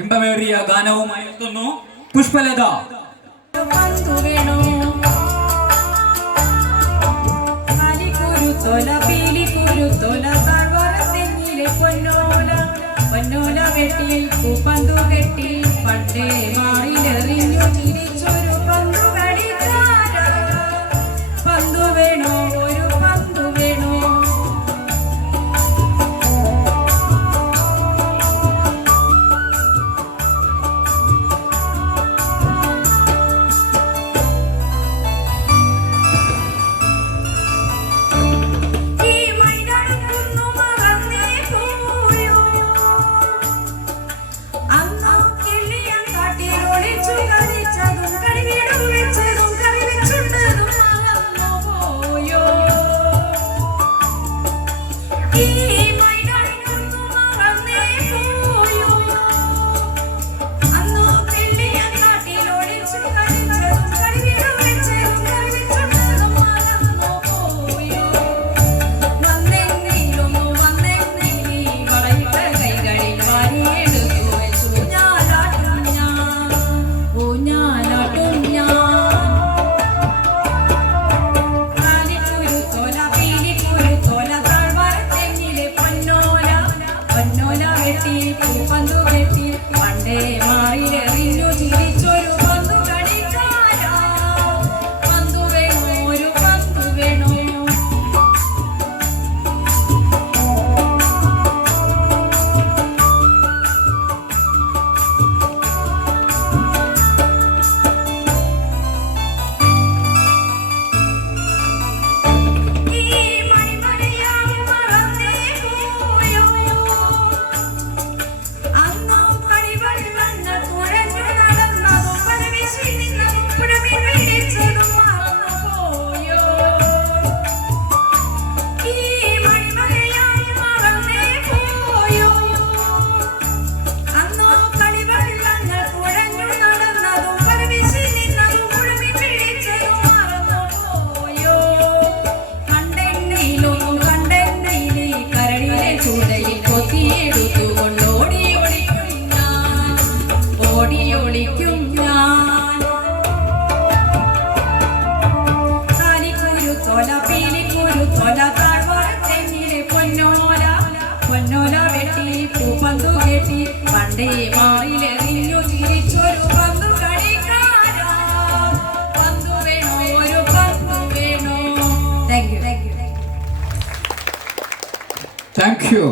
ഇമ്പമേറിയ ഗാനവുമായി എത്തുന്നു പുഷ്പലത. പൊന്നോല. വെട്ടി പൂപ്പന്തു കെട്ടി പട്ടേ മാറിലെറിഞ്ഞു തിരി aqui. ദൈവായിലെറിഞ്ഞു ചിരിച്ചൊരു പന്തു കളിക്കാരോ പന്തു ഒരു പന്തു വേണോ? Thank you thank you